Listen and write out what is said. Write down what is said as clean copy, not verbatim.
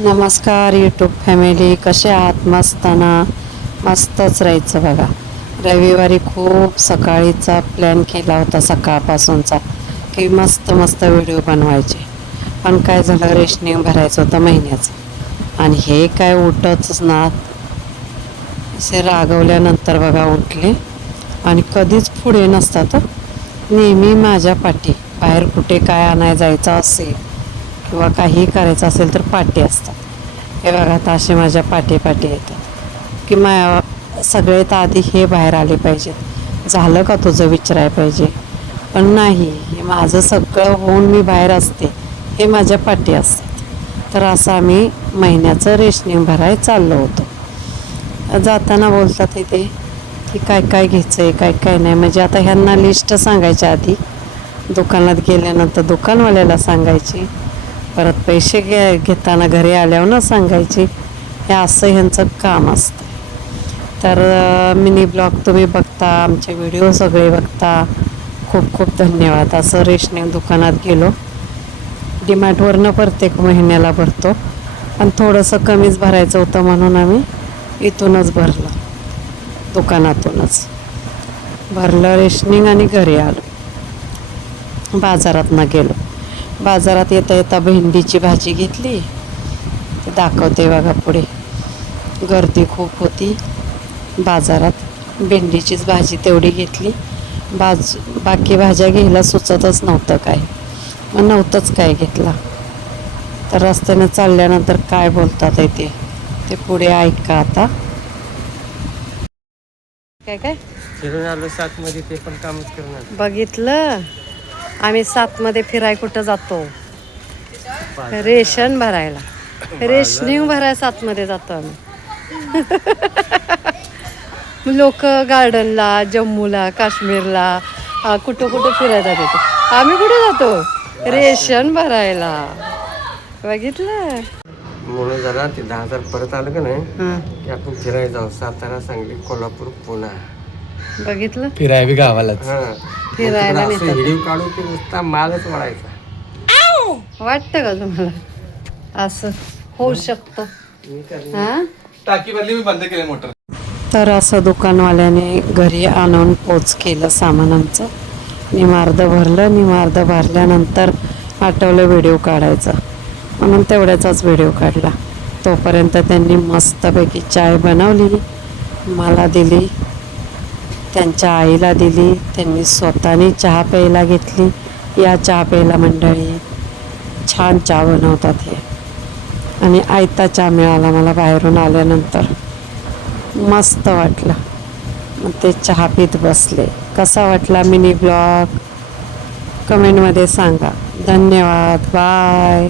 नमस्कार YouTube family, कसे आहात? मस्त ना? मस्तच राहायचं बघा. रविवारी खूप सकाळीचा प्लॅन केला होता सकाळपासूनचा की मस्त मस्त व्हिडिओ बनवायचे, पण काय झालं, रेशनिंग भरायचं होतं महिन्याचं आणि हे काय उठतच ना. असे रागवल्यानंतर बघा उठले आणि कधीच पुढे नसतात. नेहमी माझ्या पाठी बाहेर कुठे काय आणायला जायचं असेल किंवा काही करायचं असेल तर पाठी असतात. हे बघा आता असे माझ्या पाठी येतात की सगळे तर आधी हे बाहेर आले पाहिजेत, झालं का तुझं विचारायला पाहिजे. पण नाही, हे माझं सगळं होऊन मी बाहेर असते, हे माझ्या पाठी असतात. तर असं आम्ही महिन्याचं रेशनिंग भरायला चाललो होतो. जाताना बोलतात इथे की काय काय घ्यायचं आहे, काय काय नाही. म्हणजे आता ह्यांना लिस्ट सांगायच्या आधी, दुकानात गेल्यानंतर दुकानवाल्याला सांगायची, परत पैसे घेताना घरी आल्यावर न सांगायची. हे असं ह्यांचं काम असतं. तर मिनी ब्लॉग तुम्ही बघता, आमचे व्हिडिओ सगळे बघता, खूप खूप धन्यवाद. असं रेशनिंग दुकानात गेलो, डीमार्टवरनं प्रत्येक महिन्याला भरतो, पण थोडंसं कमीच भरायचं होतं म्हणून आम्ही इथूनच भरलं, दुकानातूनच भरलं रेशनिंग आणि घरी आलो. बाजारात गेलो. बाजारात येता येता भेंडीची भाजी घेतली, ते दाखवते बघा पुढे. गर्दी खूप होती बाजारात, भेंडीचीच भाजी तेवढी घेतली. बाकी भाज्या घ्यायला सुचतच नव्हतं काय, मग नव्हतंच काय घेतला. तर रस्त्यानं चालल्यानंतर काय बोलतात ते पुढे ऐका आता. काय काय फिरून आलो 7 मध्ये, ते पण कामच करणार. बघितलं, आम्ही 7 मध्ये फिराय कुठं जातो? रेशन भरायला, रेशनिंग भरायला 7 मध्ये जातो आम्ही. लोक गार्डनला, जम्मूला, काश्मीरला, कुठं कुठं फिरायला जातो, आम्ही कुठे जातो? रेशन भरायला. बघितलं म्हणून जरा ते 10,000 परत आलं का नाही की आपण फिरायला जाऊ. सातारा, सांगली, कोल्हापूर, पुणा. बघितलं, फिराय बी गावालाच. फिरायला असं नेतात. हिडीव काढून ते नुसता मालच वळायचा. वाटतं का तुम्हाला असं होऊ शकतं? हा, टाकी भरली, मी बंद केले मोटर. तर असं दुकानवाल्याने घरी आणून पोच केलं सामान आमचं. निमार्द भरलं, निमार्द भरल्यानंतर आठवलं व्हिडिओ काढायचा, म्हणून तेवढ्याचाच व्हिडिओ काढला. तोपर्यंत त्यांनी मस्तपैकी चाय बनवली, मला दिली, त्यांच्या आईला दिली, त्यांनी स्वतःने चहा प्यायला घेतली. या चहा प्यायला मंडळी, छान चहा बनवतात हे. आणि आयता चहा मिळाला मला बाहेरून आल्यानंतर, मस्त वाटलं. मग ते चहा पीत बसले. कसा वाटला मिनी ब्लॉग कमेंटमध्ये सांगा. धन्यवाद, बाय.